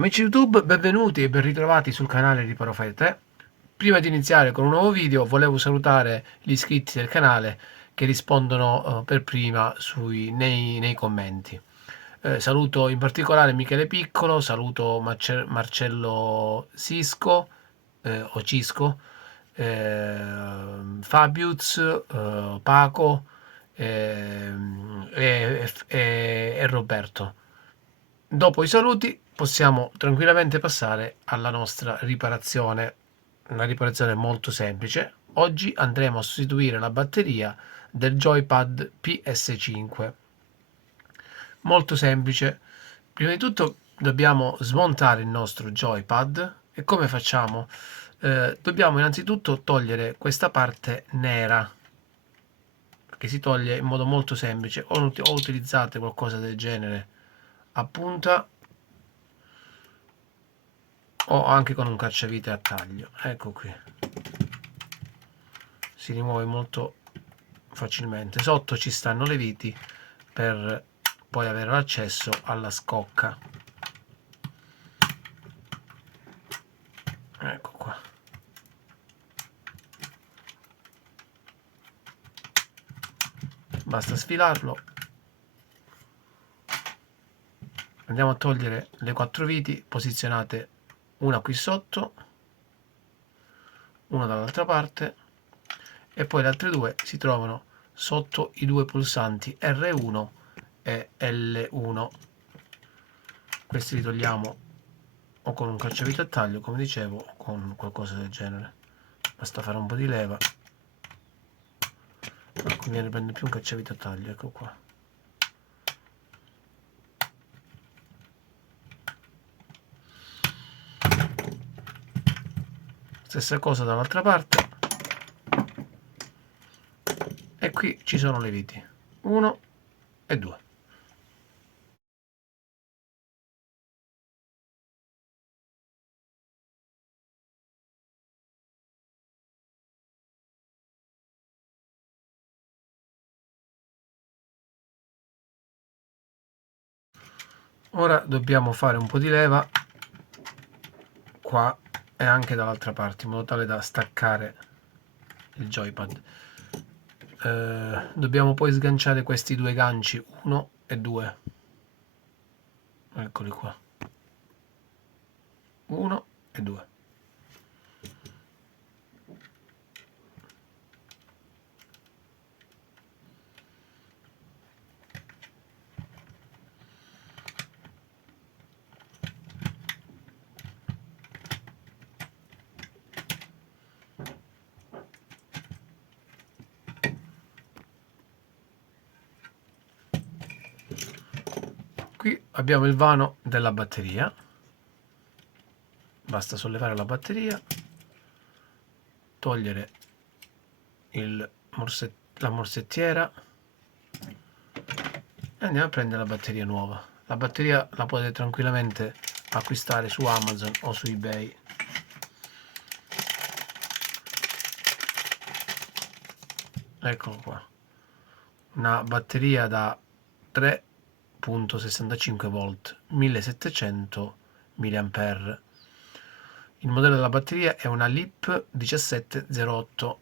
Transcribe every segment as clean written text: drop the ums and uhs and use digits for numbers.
Amici YouTube, benvenuti e ben ritrovati sul canale di Profete. Prima di iniziare con un nuovo video volevo salutare gli iscritti del canale che rispondono per prima nei commenti. Saluto in particolare Michele Piccolo, saluto Marcello Sisco o Cisco, Fabius, Paco e Roberto. Dopo i saluti possiamo tranquillamente passare alla nostra riparazione. Una riparazione molto semplice. Oggi andremo a sostituire la batteria del joypad PS5. Molto semplice. Prima di tutto dobbiamo smontare il nostro joypad. E come facciamo? Dobbiamo innanzitutto togliere questa parte nera, che si toglie in modo molto semplice. O utilizzate qualcosa del genere a punta o anche con un cacciavite a taglio. Ecco qui, si rimuove molto facilmente. Sotto ci stanno le viti per poi avere l'accesso alla scocca. Ecco qua. Basta sfilarlo. Andiamo a togliere le quattro viti posizionate una qui sotto, una dall'altra parte, e poi le altre due si trovano sotto i due pulsanti R1 e L1. Questi li togliamo o con un cacciavite a taglio, come dicevo, o con qualcosa del genere. Basta fare un po' di leva. Ma conviene prendere più un cacciavite a taglio, ecco qua. Stessa cosa dall'altra parte. E qui ci sono le viti, 1 e 2. Ora dobbiamo fare un po' di leva qua e anche dall'altra parte, in modo tale da staccare il joypad. Dobbiamo poi sganciare questi due ganci, 1 e 2. Eccoli qua, 1 e 2. Qui abbiamo il vano della batteria. Basta sollevare la batteria, togliere la morsettiera e andiamo a prendere la batteria nuova. La batteria la potete tranquillamente acquistare su Amazon o su eBay. Eccolo qua, una batteria da 3,65 volt, 1700 mAh. Il modello della batteria è una LIP 1708.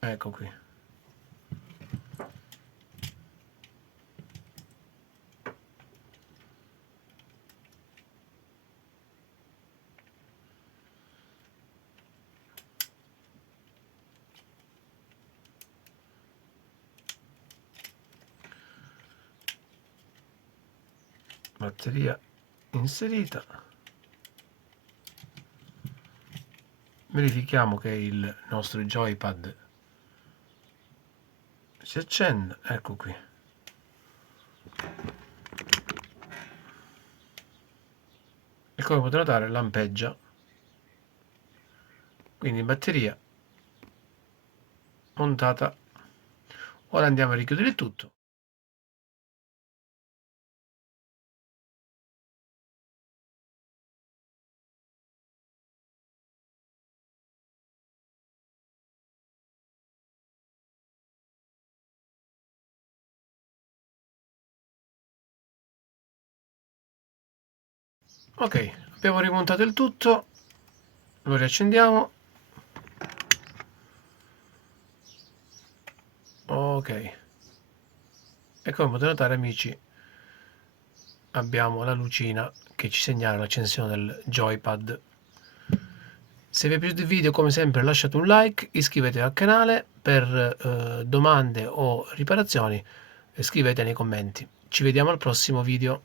Ecco qui. Batteria inserita. Verifichiamo che il nostro joypad si accende. Ecco qui. E come potete notare lampeggia. Quindi batteria montata. Ora andiamo a richiudere tutto. Ok, abbiamo rimontato il tutto, lo riaccendiamo. Ok, e come potete notare, amici, abbiamo la lucina che ci segnala l'accensione del joypad. Se vi è piaciuto il video, come sempre lasciate un like, iscrivetevi al canale. Per domande o riparazioni scrivete nei commenti. Ci vediamo al prossimo video.